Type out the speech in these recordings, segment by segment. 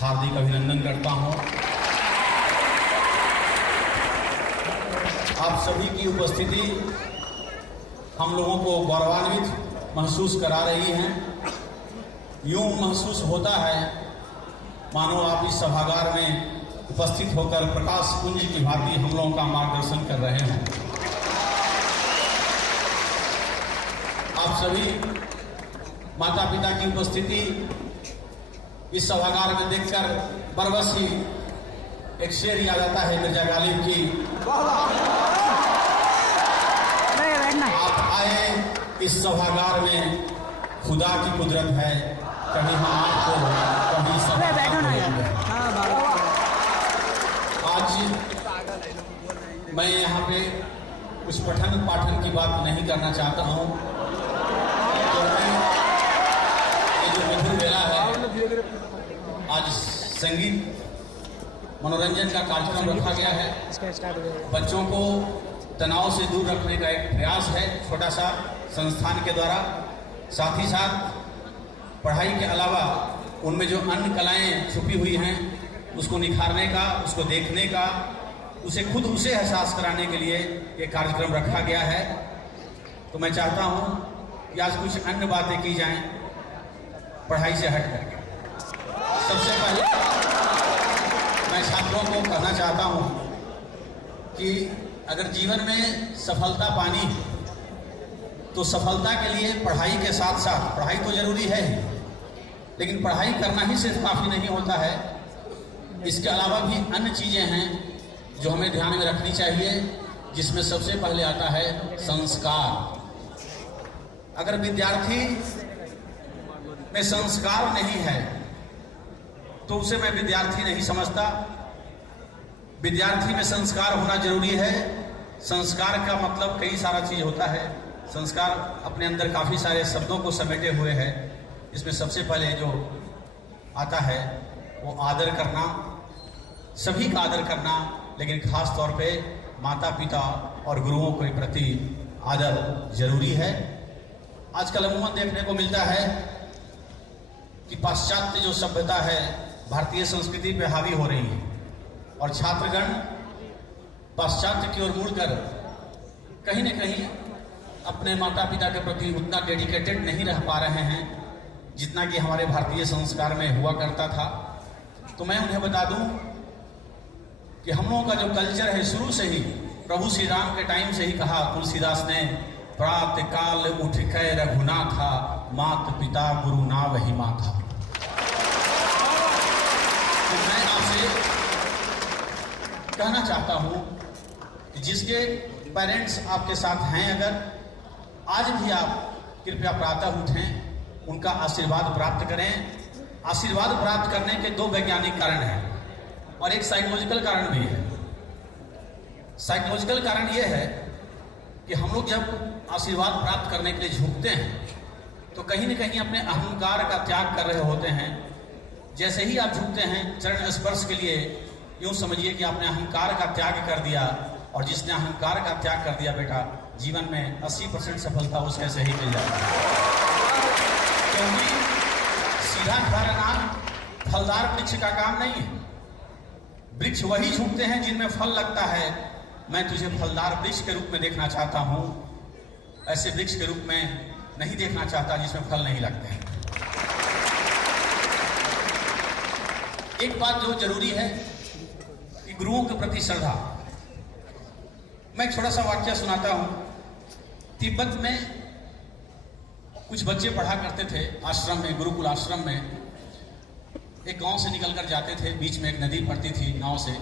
हार्दिक अभिनंदन करता हूं। आप सभी की उपस्थिति हम लोगों को गौरवान्वित महसूस करा रही है। यूं महसूस होता है मानो आप इस सभागार में उपस्थित होकर प्रकाश पुंज की भांति हम लोगों का मार्गदर्शन कर रहे हैं। आप सभी माता पिता की उपस्थिति इस सभागार में देखकर बरबस ही एक शेर याद आता है मिर्जा गालिब की। आप आए इस सभागार में, खुदा की कुदरत है, कभी हम आपको कभी आज मैं यहाँ पे कुछ पठन पाठन की बात नहीं करना चाहता हूँ, क्योंकि ये जो मधुर बेला है, आज संगीत मनोरंजन का कार्यक्रम रखा गया है। बच्चों को तनाव से दूर रखने का एक प्रयास है छोटा सा संस्थान के द्वारा। साथ ही साथ पढ़ाई के अलावा उनमें जो अन्य कलाएं छुपी हुई हैं उसको निखारने का, उसको देखने का, उसे खुद उसे एहसास कराने के लिए ये कार्यक्रम रखा गया है। तो मैं चाहता हूं कि आज कुछ अन्य बातें की जाएं पढ़ाई से हट करके। सबसे पहले मैं छात्रों को कहना चाहता हूं कि अगर जीवन में सफलता पानी है तो सफलता के लिए पढ़ाई के साथ साथ, पढ़ाई तो जरूरी है ही, लेकिन पढ़ाई करना ही सिर्फ काफी नहीं होता है। इसके अलावा भी अन्य चीजें हैं जो हमें ध्यान में रखनी चाहिए, जिसमें सबसे पहले आता है संस्कार। अगर विद्यार्थी में संस्कार नहीं है तो उसे मैं विद्यार्थी नहीं समझता। विद्यार्थी में संस्कार होना जरूरी है। संस्कार का मतलब कई सारा चीज होता है। संस्कार अपने अंदर काफी सारे शब्दों को समेटे हुए है। इसमें सबसे पहले जो आता है वो आदर करना, सभी का आदर करना, लेकिन खास तौर पे माता पिता और गुरुओं के प्रति आदर जरूरी है। आजकल अमूमन देखने को मिलता है कि पाश्चात्य जो सभ्यता है भारतीय संस्कृति पे हावी हो रही है और छात्रगण पाश्चात्य की ओर मुड़कर कहीं न कहीं अपने माता पिता के प्रति उतना डेडिकेटेड नहीं रह पा रहे हैं जितना कि हमारे भारतीय संस्कार में हुआ करता था। तो मैं उन्हें बता दूं कि हम लोगों का जो कल्चर है शुरू से ही, प्रभु श्री राम के टाइम से ही कहा तुलसीदास ने, प्रातः काल उठ कै रघुनाथा, मात पिता गुरु ना वही माथा। तो मैं आपसे कहना चाहता हूं कि जिसके पेरेंट्स आपके साथ हैं, अगर आज भी आप कृपया प्रातः उठें, उनका आशीर्वाद प्राप्त करें। आशीर्वाद प्राप्त करने के दो वैज्ञानिक कारण हैं और एक साइकोलॉजिकल कारण भी है। साइकोलॉजिकल कारण यह है कि हम लोग जब आशीर्वाद प्राप्त करने के लिए झुकते हैं तो कहीं न कहीं अपने अहंकार का त्याग कर रहे होते हैं। जैसे ही आप झुकते हैं चरण स्पर्श के लिए, यूं समझिए कि आपने अहंकार का त्याग कर दिया, और जिसने अहंकार का त्याग कर दिया बेटा, जीवन में 80% सफलता उसके से ही मिल जाती है। क्योंकि सीधा खड़ा रहना फलदार वृक्ष का काम नहीं है। वृक्ष वही झुकते हैं जिनमें फल लगता है। मैं तुझे फलदार वृक्ष के रूप में देखना चाहता हूं, ऐसे वृक्ष के रूप में नहीं देखना चाहता जिसमें फल नहीं लगते हैं। एक बात जो जरूरी है कि गुरुओं के प्रति श्रद्धा। मैं एक छोटा सा वाक्य सुनाता हूं। तिब्बत में कुछ बच्चे पढ़ा करते थे आश्रम में, गुरुकुल आश्रम में। एक गांव से निकलकर जाते थे, बीच में एक नदी पड़ती थी, नाव से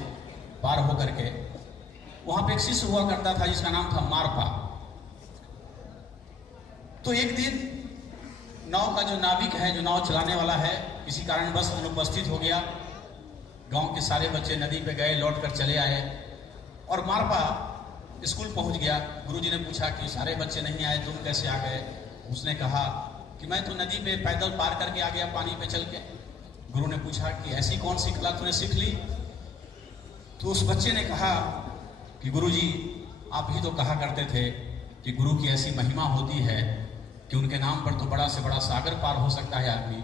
पार होकर के। वहां पे एक शिष्य हुआ करता था जिसका नाम था मारपा। तो एक दिन नाव का जो नाविक है, जो नाव चलाने वाला है, किसी कारणवश अनुपस्थित हो गया। गांव के सारे बच्चे नदी पे गए, लौट कर चले आए और मारपा स्कूल पहुंच गया। गुरुजी ने पूछा कि सारे बच्चे नहीं आए, तुम कैसे आ गए? उसने कहा कि मैं तो नदी पे पैदल पार करके आ गया, पानी पे चल के। गुरु ने पूछा कि ऐसी कौन सी कला तूने सीख ली? तो उस बच्चे ने कहा कि गुरुजी, आप ही तो कहा करते थे कि गुरु की ऐसी महिमा होती है कि उनके नाम पर तो बड़ा से बड़ा सागर पार हो सकता है आदमी।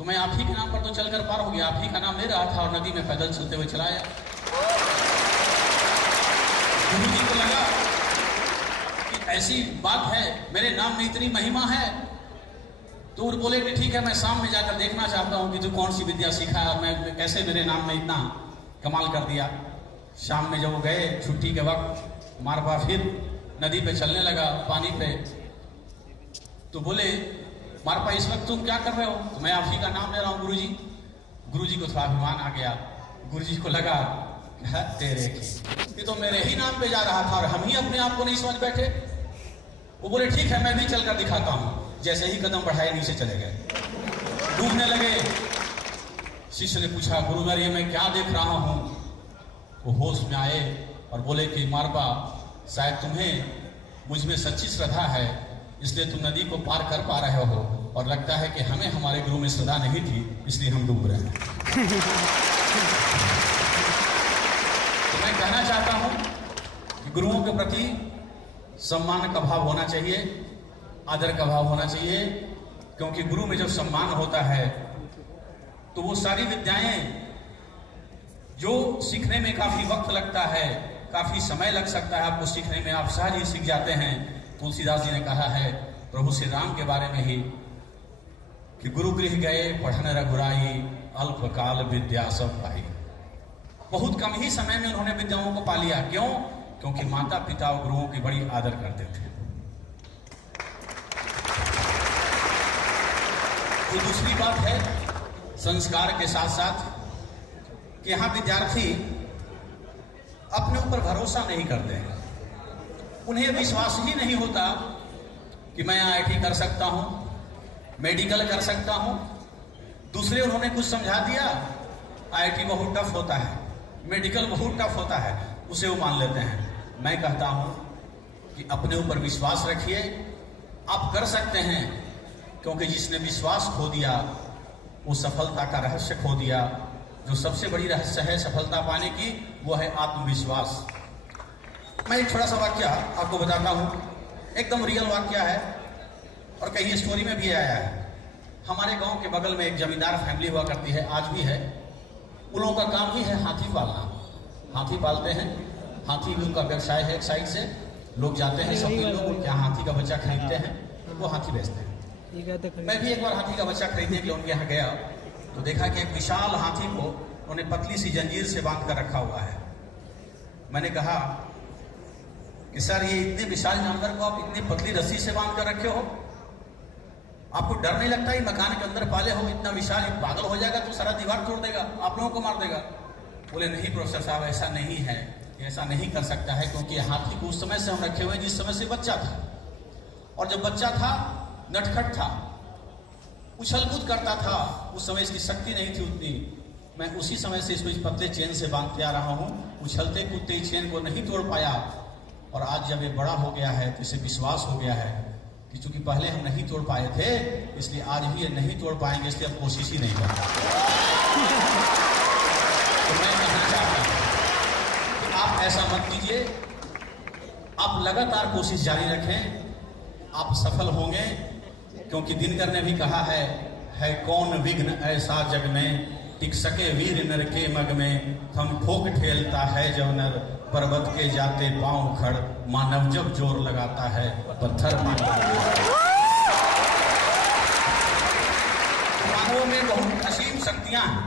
तो मैं आप ही के नाम पर तो चलकर पार हो गया, आप ही का नाम ले रहा था और नदी में पैदल चलते हुए चला आया। गुरु जी को लगा कि ऐसी बात है, मेरे नाम में इतनी महिमा है। तो बोले कि ठीक है, मैं शाम में जाकर देखना चाहता हूं कि तू कौन सी विद्या सीखा है और मैं कैसे मेरे नाम में इतना कमाल कर दिया। शाम में जब वो गए छुट्टी के वक्त, मारपा फिर नदी पे चलने लगा पानी पे, तो बोले मारपा इस वक्त तुम क्या कर रहे हो? तो मैं आप ही का नाम ले रहा हूं गुरुजी। गुरुजी को थोड़ा अभिमान आ गया। गुरुजी को लगा तेरे की, तो मेरे ही नाम पे जा रहा था और हम ही अपने आप को नहीं समझ बैठे। वो बोले ठीक है, मैं भी चलकर दिखाता हूं। जैसे ही कदम बढ़ाए नीचे चले गए, डूबने लगे। शिष्य ने पूछा गुरुवर ये मैं क्या देख रहा हूं? वो होश में आए और बोले कि मारपा शायद तुम्हें मुझ में सच्ची श्रद्धा है, इसलिए तुम नदी को पार कर पा रहे हो, और लगता है कि हमें हमारे गुरु में श्रद्धा नहीं थी, इसलिए हम डूब रहे हैं। तो मैं कहना चाहता हूं कि गुरुओं के प्रति सम्मान का भाव होना चाहिए, आदर का भाव होना चाहिए, क्योंकि गुरु में जब सम्मान होता है तो वो सारी विद्याएं जो सीखने में काफी वक्त लगता है, काफी समय लग सकता है आपको सीखने में, आप सहज ही सीख जाते हैं। तुलसीदास जी ने कहा है प्रभु श्री राम के बारे में ही कि गुरु गृह गए पढ़न रघुराई, अल्पकाल विद्या सब पाई। बहुत कम ही समय में उन्होंने विद्याओं को पा लिया। क्यों? क्योंकि माता पिता और गुरुओं की बड़ी आदर करते थे। तो दूसरी बात है संस्कार के साथ साथ कि यहां विद्यार्थी अपने ऊपर भरोसा नहीं करते हैं। उन्हें विश्वास ही नहीं होता कि मैं IIT कर सकता हूं, मेडिकल कर सकता हूं। दूसरे उन्होंने कुछ समझा दिया, IIT बहुत टफ होता है, मेडिकल बहुत टफ होता है, उसे वो मान लेते हैं। मैं कहता हूं कि अपने ऊपर विश्वास रखिए, आप कर सकते हैं, क्योंकि जिसने विश्वास खो दिया वो सफलता का रहस्य खो दिया। जो सबसे बड़ी रहस्य है सफलता पाने की, वो है आत्मविश्वास। मैं एक छोटा सा वाक्य आपको बताता हूं, एकदम रियल वाक्य है और कहीं स्टोरी में भी आया है। हमारे गांव के बगल में एक जमींदार फैमिली हुआ करती है, आज भी है। उन लोगों का काम ही है हाथी पालना। हाथी पालते हैं, हाथी भी उनका व्यवसाय है। एक साइड से लोग जाते हैं, सब लोग उनके यहाँ हाथी का बच्चा खरीदते हैं, वो हाथी बेचते हैं। मैं भी एक बार हाथी का बच्चा खरीदने के लिए उनके यहाँ गया तो देखा कि एक विशाल हाथी को उन्हें पतली सी जंजीर से बांध कर रखा हुआ है। मैंने कहा कि सर ये इतने विशाल जानवर को आप इतनी पतली रस्सी से बांध कर रखे हो, आपको डर नहीं लगता? ये मकान के अंदर पाले हो, इतना विशाल, पागल हो जाएगा तो सारा दीवार तोड़ देगा, आप लोगों को मार देगा। बोले नहीं प्रोफेसर साहब, ऐसा नहीं है, ऐसा नहीं कर सकता है, क्योंकि हाथी को उस समय से हम रखे हुए जिस समय से बच्चा था, और जब बच्चा था नटखट था, उछल कूद करता था, उस समय इसकी शक्ति नहीं थी उतनी। मैं उसी समय से इसको इस पतले चेन से बांधते आ रहा हूं, उछलते कूदते ही चेन को नहीं तोड़ पाया, और आज जब ये बड़ा हो गया है तो इसे विश्वास हो गया है कि चूंकि पहले हम नहीं तोड़ पाए थे, इसलिए आज भी ये नहीं तोड़ पाएंगे, इसलिए अब कोशिश ही नहीं करता। तो मैं कहना चाहता हूं कि आप ऐसा मत कीजिए, आप लगातार कोशिश जारी रखें, आप सफल होंगे। क्योंकि दिनकर ने भी कहा है कौन विघ्न ऐसा जग में, टिक सके वीर नर के मग में, हम ठोक ठेलता है जब नर, पर्वत के जाते पांव खड़, मानव जब जोर लगाता है पत्थर मानवों में बहुत असीम शक्तियां हैं,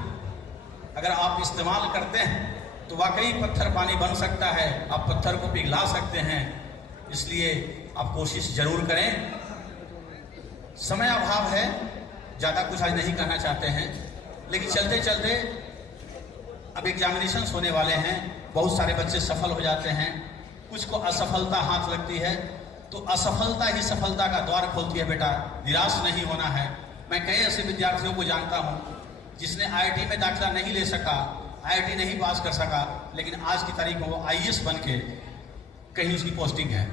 अगर आप इस्तेमाल करते हैं तो वाकई पत्थर पानी बन सकता है, आप पत्थर को पिघला सकते हैं। इसलिए आप कोशिश जरूर करें। समय अभाव है, ज्यादा कुछ आज नहीं कहना चाहते हैं, लेकिन चलते चलते अब एग्जामिनेशन होने वाले हैं, बहुत सारे बच्चे सफल हो जाते हैं, कुछ को असफलता हाथ लगती है, तो असफलता ही सफलता का द्वार खोलती है। बेटा निराश नहीं होना है। मैं कई ऐसे विद्यार्थियों को जानता हूं जिसने IIT में दाखिला नहीं ले सका, IIT नहीं पास कर सका, लेकिन आज की तारीख में वो IAS बन के कहीं उसकी पोस्टिंग है।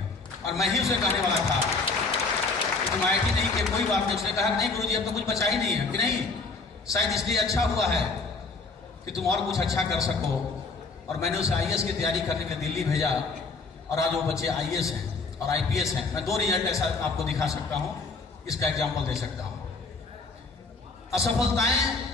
और मैं ही उसे कहने वाला था कि तुम IIT नहीं किए कोई बात नहीं। उसने कहा नहीं गुरुजी अब तो कुछ बचा ही नहीं है। कि नहीं, शायद इसलिए अच्छा हुआ है कि तुम और कुछ अच्छा कर सको। और मैंने उसे IAS की तैयारी करने के लिए दिल्ली भेजा, और आज वो बच्चे IAS हैं और IPS हैं। मैं 2 रिजल्ट ऐसा आपको दिखा सकता हूँ, इसका एग्जाम्पल दे सकता हूँ। असफलताएं